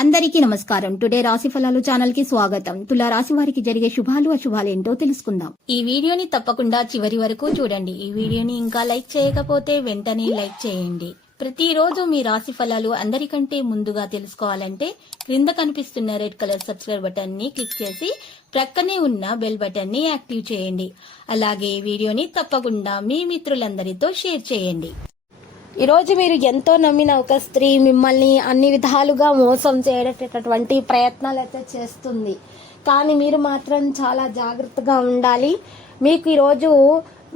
అందరికీ నమస్కారం. టుడే రాశి ఫలాలు ఛానల్ కి స్వాగతం. తులా రాశి వారికి జరిగే శుభాలు అశుభాలు ఏంటో తెలుసుకుందాం. ఈ వీడియోని తప్పకుండా చివరి వరకు చూడండి. ఈ వీడియోని ఇంకా లైక్ చేయకపోతే వెంటనే లైక్ చేయండి. ప్రతిరోజు మీ రాశి ఫలాలు అందరికంటే ముందుగా తెలుసుకోవాలంటే క్రింద కనిపిస్తున్న రెడ్ కలర్ సబ్స్క్రైబ్ బటన్ ని క్లిక్ చేసి ప్రక్కనే ఉన్న బెల్ బటన్ ని యాక్టివ్ చేయండి. అలాగే ఈ వీడియోని తప్పకుండా మీ మిత్రులందరితో షేర్ చేయండి. ఈరోజు మీరు ఎంతో నమ్మిన ఒక స్త్రీ మిమ్మల్ని అన్ని విధాలుగా మోసం చేయటటువంటి ప్రయత్నాలు అయితే చేస్తుంది. కానీ మీరు మాత్రం చాలా జాగ్రత్తగా ఉండాలి. మీకు ఈరోజు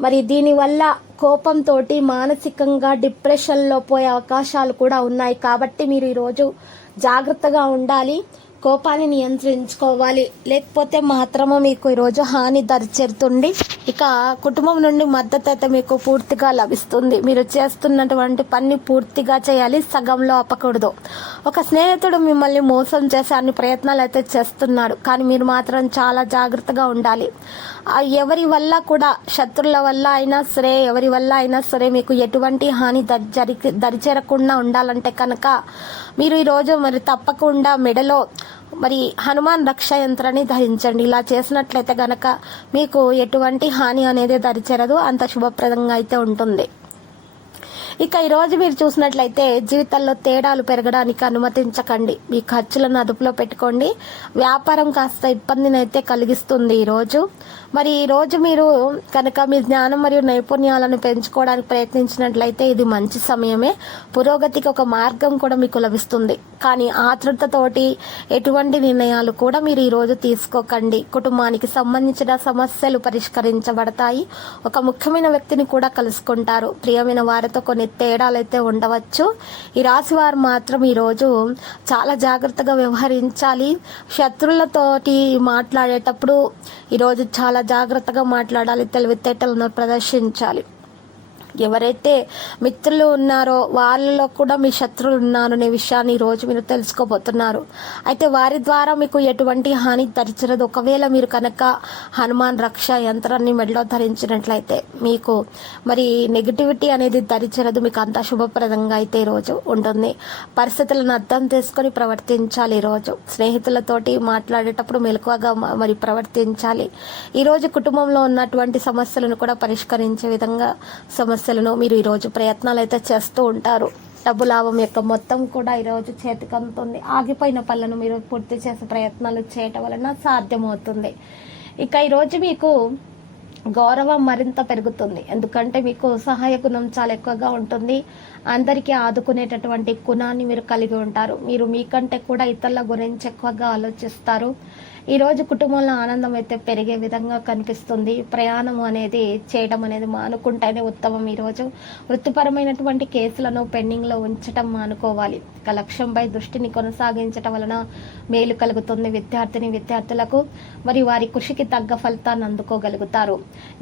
మరి దీనివల్ల కోపంతో మానసికంగా డిప్రెషన్లో పోయే అవకాశాలు కూడా ఉన్నాయి. కాబట్టి మీరు ఈరోజు జాగ్రత్తగా ఉండాలి, కోపాన్ని నియంత్రించుకోవాలి. లేకపోతే మాత్రమే మీకు ఈరోజు హాని దరిచేరుతుంది. ఇక కుటుంబం నుండి మద్దతు అయితే మీకు పూర్తిగా లభిస్తుంది. మీరు చేస్తున్నటువంటి పని పూర్తిగా చేయాలి, సగంలో ఆపకూడదు. ఒక స్నేహితుడు మిమ్మల్ని మోసం చేసే అన్ని ప్రయత్నాలు అయితే చేస్తున్నాడు. కానీ మీరు మాత్రం చాలా జాగ్రత్తగా ఉండాలి. ఎవరి వల్ల కూడా, శత్రువుల వల్ల అయినా సరే, ఎవరి వల్ల అయినా సరే మీకు ఎటువంటి హాని దరిచేరకుండా ఉండాలంటే కనుక మీరు ఈరోజు మరి తప్పకుండా మెడలో మరి హనుమాన్ రక్ష యంత్రాన్ని ధరించండి. ఇలా చేసినట్లయితే గనక మీకు ఎటువంటి హాని అనేది దరిచేరదు, అంత శుభప్రదంగా అయితే ఉంటుంది. ఇక ఈరోజు మీరు చూసినట్లయితే జీవితంలో తేడాలు పెరగడానికి అనుమతించకండి. మీ ఖర్చులను అదుపులో పెట్టుకోండి. వ్యాపారం కాస్త ఇబ్బందిని అయితే కలిగిస్తుంది ఈరోజు. మరి ఈరోజు మీరు కనుక మీ జ్ఞానం మరియు నైపుణ్యాలను పెంచుకోవడానికి ప్రయత్నించినట్లయితే ఇది మంచి సమయమే. పురోగతికి ఒక మార్గం కూడా మీకు లభిస్తుంది. కానీ ఆతృతతోటి ఎటువంటి నిర్ణయాలు కూడా మీరు ఈరోజు తీసుకోకండి. కుటుంబానికి సంబంధించిన సమస్యలు పరిష్కరించబడతాయి. ఒక ముఖ్యమైన వ్యక్తిని కూడా కలుసుకుంటారు. ప్రియమైన వారితో కొన్ని తేడాలైతే ఉండవచ్చు. ఈ రాశి వారు మాత్రం ఈరోజు చాలా జాగ్రత్తగా వ్యవహరించాలి. శత్రువులతోటి మాట్లాడేటప్పుడు ఈరోజు చాలా జాగ్రత్తగా మాట్లాడాలి, తెలివితేటలను ప్రదర్శించాలి. ఎవరైతే మిత్రులు ఉన్నారో వాళ్ళలో కూడా మీ శత్రువులు ఉన్నారు అనే విషయాన్ని ఈరోజు మీరు తెలుసుకోబోతున్నారు. అయితే వారి ద్వారా మీకు ఎటువంటి హాని దరిచరదు. ఒకవేళ మీరు కనుక హనుమాన్ రక్ష యంత్రాన్ని మెడలో ధరించినట్లయితే మీకు మరి నెగిటివిటీ అనేది దరిచరదు. మీకు అంత శుభప్రదంగా అయితే ఈరోజు ఉంటుంది. పరిస్థితులను అర్థం చేసుకొని ప్రవర్తించాలి. ఈరోజు స్నేహితులతోటి మాట్లాడేటప్పుడు మెలకువగా మరి ప్రవర్తించాలి. ఈరోజు కుటుంబంలో ఉన్నటువంటి సమస్యలను కూడా పరిష్కరించే విధంగా సమస్యలను మీరు ఈరోజు ప్రయత్నాలు అయితే చేస్తూ ఉంటారు. డబ్బు లాభం యొక్క మొత్తం కూడా ఈరోజు చేతికి అందుతుంది. ఆగిపోయిన పనులను మీరు పూర్తి చేసే ప్రయత్నాలు చేయటం వలన సాధ్యమవుతుంది. ఇక ఈరోజు మీకు గౌరవం మరింత పెరుగుతుంది. ఎందుకంటే మీకు సహాయ గుణం చాలా ఎక్కువగా ఉంటుంది. అందరికీ ఆదుకునేటటువంటి గుణాన్ని మీరు కలిగి ఉంటారు. మీరు మీకంటే కూడా ఇతరుల గురించి ఎక్కువగా ఆలోచిస్తారు. ఈరోజు కుటుంబంలో ఆనందం అయితే పెరిగే విధంగా కనిపిస్తుంది. ప్రయాణం అనేది చేయడం అనేది మానుకుంటేనే ఉత్తమం. ఈరోజు వృత్తిపరమైనటువంటి కేసులను పెండింగ్లో ఉంచడం మానుకోవాలి. ఇక లక్ష్యంపై దృష్టిని కొనసాగించడం వలన మేలు కలుగుతుంది. విద్యార్థులకు మరి వారి కృషికి తగ్గ ఫలితాన్ని అందుకోగలుగుతారు.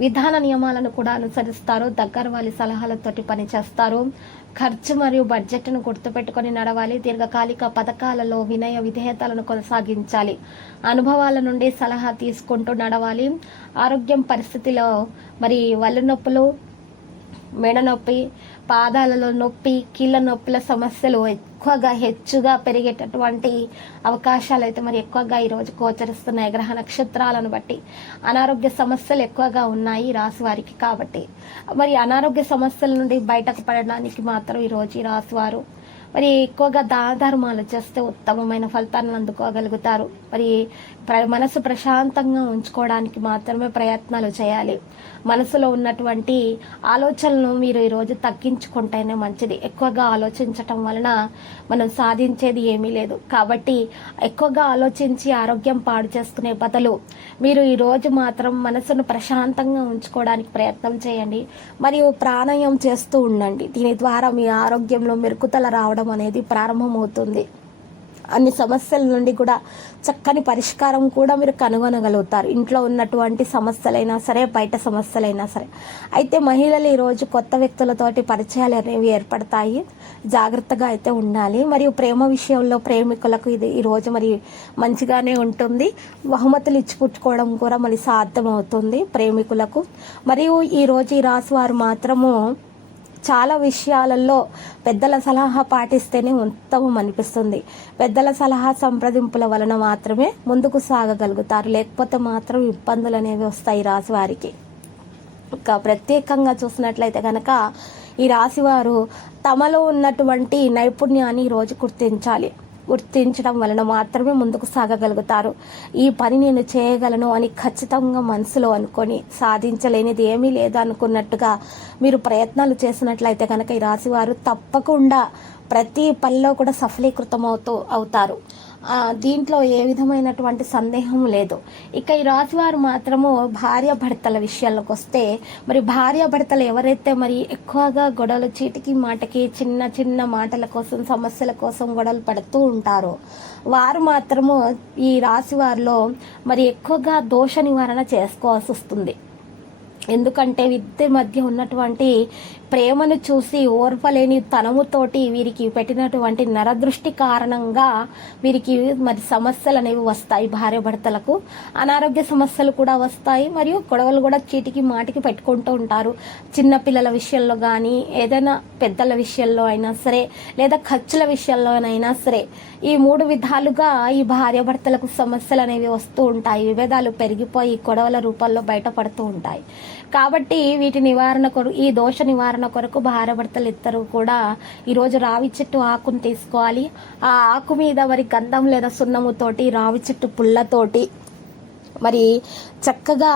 విధాన నియమాలను కూడా అనుసరిస్తారు. దగ్గర వాళ్ళ సలహాలతోటి పనిచేస్తారు. ఖర్చు మరియు బడ్జెట్ను గుర్తుపెట్టుకొని నడవాలి. దీర్ఘకాలిక పథకాలలో వినయ విధేయతలను కొనసాగించాలి. అనుభవాల నుండి సలహా తీసుకుంటూ నడవాలి. ఆరోగ్యం పరిస్థితిలో మరి వల్లు నొప్పులు, మెడ నొప్పి, పాదాలలో నొప్పి, కీళ్ళ నొప్పుల సమస్యలు ఎక్కువగా హెచ్చుగా పెరిగేటటువంటి అవకాశాలు అయితే మరి ఎక్కువగా ఈరోజు గోచరిస్తున్నాయి. గ్రహ నక్షత్రాలను బట్టి అనారోగ్య సమస్యలు ఎక్కువగా ఉన్నాయి రాశి వారికి. కాబట్టి మరి అనారోగ్య సమస్యల నుండి బయటకు పడడానికి మాత్రం ఈరోజు ఈ రాశి వారు మరి ఎక్కువగా దాన ధర్మాలు చేస్తే ఉత్తమమైన ఫలితాలను అందుకోగలుగుతారు. మరి మనసు ప్రశాంతంగా ఉంచుకోవడానికి మాత్రమే ప్రయత్నాలు చేయాలి. మనసులో ఉన్నటువంటి ఆలోచనలను మీరు ఈరోజు తగ్గించుకుంటేనే మంచిది. ఎక్కువగా ఆలోచించటం వలన మనం సాధించేది ఏమీ లేదు. కాబట్టి ఎక్కువగా ఆలోచించి ఆరోగ్యం పాడు చేసుకునే బదులు మీరు ఈరోజు మాత్రం మనసును ప్రశాంతంగా ఉంచుకోవడానికి ప్రయత్నం చేయండి. మరియు ప్రాణాయామం చేస్తూ ఉండండి. దీని ద్వారా మీ ఆరోగ్యంలో మెరుగుదల రావడం అనేది ప్రారంభమవుతుంది. అన్ని సమస్యల నుండి కూడా చక్కని పరిష్కారం కూడా మీరు కనుగొనగలుగుతారు. ఇంట్లో ఉన్నటువంటి సమస్యలైనా సరే, బయట సమస్యలైనా సరే. అయితే మహిళలు ఈరోజు కొత్త వ్యక్తులతోటి పరిచయాలు అనేవి ఏర్పడతాయి. జాగ్రత్తగా అయితే ఉండాలి. మరియు ప్రేమ విషయంలో ప్రేమికులకు ఇది ఈరోజు మరి మంచిగానే ఉంటుంది. బహుమతులు ఇచ్చిపుచ్చుకోవడం కూడా మరి సాధ్యమవుతుంది ప్రేమికులకు. మరియు ఈరోజు ఈ రాశి వారు మాత్రము చాలా విషయాలలో పెద్దల సలహా పాటిస్తేనే ఉత్తమం అనిపిస్తుంది. పెద్దల సలహా సంప్రదింపుల వలన మాత్రమే ముందుకు సాగగలుగుతారు, లేకపోతే మాత్రం ఇబ్బందులు అనేవి వస్తాయి రాశి వారికి. ఇంకా ప్రత్యేకంగా చూసినట్లయితే కనుక ఈ రాశివారు తమలో ఉన్నటువంటి నైపుణ్యాన్ని ఈరోజు గుర్తించడం వలన మాత్రమే ముందుకు సాగగలుగుతారు. ఈ పని నేను చేయగలను అని ఖచ్చితంగా మనసులో అనుకొని సాధించలేనిది ఏమీ లేదు అనుకున్నట్టుగా మీరు ప్రయత్నాలు చేసినట్లయితే కనుక ఈ రాశివారు తప్పకుండా ప్రతి పనిలో కూడా సఫలీకృతం అవుతారు. దీంట్లో ఏ విధమైనటువంటి సందేహం లేదు. ఇక ఈ రాశివారు మాత్రము భార్యాభర్తల విషయాలకు వస్తే, మరి భార్యాభర్తలు ఎవరైతే మరి ఎక్కువగా గొడవలు చీటికి మాటకి చిన్న చిన్న మాటల కోసం సమస్యల కోసం గొడవలు పడుతూ ఉంటారో వారు మాత్రము ఈ రాశివారిలో మరి ఎక్కువగా దోష నివారణ చేసుకోవాల్సి వస్తుంది. ఎందుకంటే ఇద్దరి మధ్య ఉన్నటువంటి ప్రేమను చూసి ఓర్పలేని తనముతోటి వీరికి పెట్టినటువంటి నరదృష్టి కారణంగా వీరికి మరి సమస్యలు అనేవి వస్తాయి. భార్యాభర్తలకు అనారోగ్య సమస్యలు కూడా వస్తాయి, మరియు గొడవలు కూడా చీటికి మాటికి పెట్టుకుంటూ ఉంటారు. చిన్నపిల్లల విషయంలో కానీ, ఏదైనా పెద్దల విషయంలో అయినా సరే, లేదా ఖర్చుల విషయంలోనైనా సరే, ఈ 3 విధాలుగా ఈ భార్యాభర్తలకు సమస్యలు అనేవి వస్తూ ఉంటాయి. విభేదాలు పెరిగిపోయి గొడవల రూపంలో బయటపడుతూ ఉంటాయి. కాబట్టి వీటి నివారణ ఈ దోష నివారణ కొరకు భార్యాభర్తలు ఇద్దరు కూడా ఈరోజు రావి చెట్టు ఆకును తీసుకోవాలి. ఆ ఆకు మీద మరి గంధం లేదా సున్నముతోటి, రావి చెట్టు పుల్లతోటి మరి చక్కగా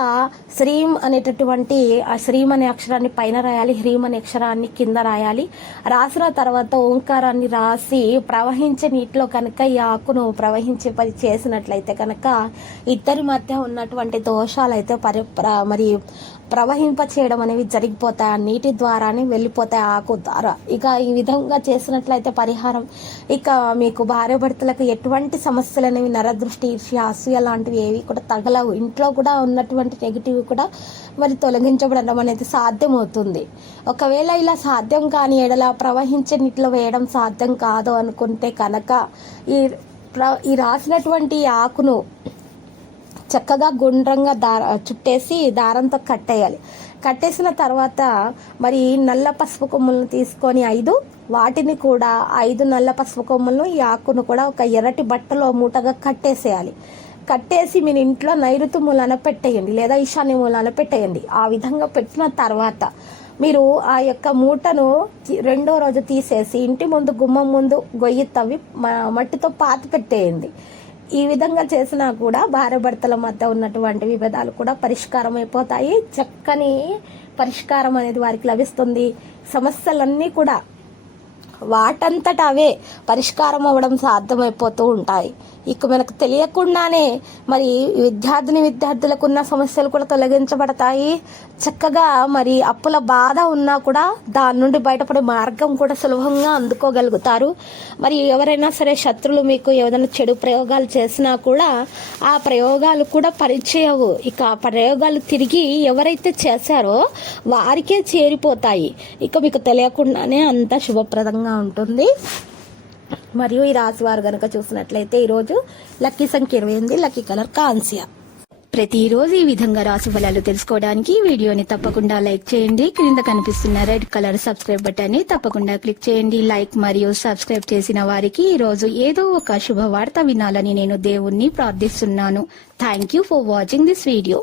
శ్రీం అనేటటువంటి ఆ శ్రీం అనే అక్షరాన్ని పైన రాయాలి, హ్రీం అనే అక్షరాన్ని కింద రాయాలి. రాసిన తర్వాత ఓంకారాన్ని రాసి ప్రవహించే నీటిలో కనుక ఈ ఆకును ప్రవహించే పని చేసినట్లయితే కనుక ఇద్దరి మధ్య ఉన్నటువంటి దోషాలు అయితే మరి ప్రవహింప చేయడం అనేవి జరిగిపోతాయి. ఆ నీటి ద్వారానే వెళ్ళిపోతాయి ఆకు ద్వారా. ఇక ఈ విధంగా చేసినట్లయితే పరిహారం ఇక మీకు భార్యాభర్తలకు ఎటువంటి సమస్యలు అనేవి నరదృష్టి, ఈర్ష్య, అసూయ లాంటివి ఏవి కూడా తగలవు. ఇంట్లో కూడా ఉన్నటువంటి నెగిటివ్ కూడా మరి తొలగించబడడం అనేది సాధ్యమవుతుంది. ఒకవేళ ఇలా సాధ్యం కాని ఎడల ప్రవహించే నీటిలో వేయడం సాధ్యం కాదు అనుకుంటే కనుక ఈ రాసినటువంటి ఆకును చక్కగా గుండ్రంగా చుట్టేసి దారంతో కట్టేయాలి. కట్టేసిన తర్వాత మరి నల్ల పసుపు కొమ్ములను తీసుకొని 5 వాటిని కూడా 5 నల్ల పసుపు కొమ్ములను ఈ ఆకును కూడా ఒక ఎర్రటి బట్టలో మూటగా కట్టేసేయాలి. కట్టేసి మీరు ఇంట్లో నైరుతి మూలాన పెట్టేయండి, లేదా ఈశాన్య మూలాన పెట్టేయండి. ఆ విధంగా పెట్టిన తర్వాత మీరు ఆ యొక్క మూటను 2వ రోజు తీసేసి ఇంటి ముందు, గుమ్మం ముందు గొయ్యి తవ్వి మట్టితో పాతి పెట్టేయండి. ఈ విధంగా చేసినా కూడా భార్యాభర్తల మధ్య ఉన్నటువంటి విభేదాలు కూడా పరిష్కారం అయిపోతాయి. చక్కని పరిష్కారం అనేది వారికి లభిస్తుంది. సమస్యలన్నీ కూడా వాటంతట అవే పరిష్కారం అవ్వడం సాధ్యమైపోతూ ఉంటాయి. ఇక మనకు తెలియకుండానే మరి విద్యార్థులకు ఉన్న సమస్యలు కూడా తొలగించబడతాయి. చక్కగా మరి అప్పుల బాధ ఉన్నా కూడా దాని నుండి బయటపడే మార్గం కూడా సులభంగా అందుకోగలుగుతారు. మరి ఎవరైనా సరే శత్రులు మీకు ఏదైనా చెడు ప్రయోగాలు చేసినా కూడా ఆ ప్రయోగాలు కూడా పనిచేయవు. ఇక ఆ ప్రయోగాలు తిరిగి ఎవరైతే చేశారో వారికే చేరిపోతాయి. ఇక మీకు తెలియకుండానే అంత శుభప్రదంగా ఉంటుంది. మరియు ఈ రాశి వారు గనక చూసినట్లయితే ఈరోజు లక్కీ సంఖ్య 28, లక్కీ కలర్ కాన్సియా. ప్రతిరోజు ఈ విధంగా రాశి ఫలాలు తెలుసుకోవడానికి వీడియోని తప్పకుండా లైక్ చేయండి. క్రింద కనిపిస్తున్న రెడ్ కలర్ సబ్స్క్రైబ్ బటన్ ని తప్పకుండా క్లిక్ చేయండి. లైక్ మరియు సబ్స్క్రైబ్ చేసిన వారికి ఈ రోజు ఏదో ఒక శుభవార్త వినాలని నేను దేవుణ్ణి ప్రార్థిస్తున్నాను. Thank you for watching this video.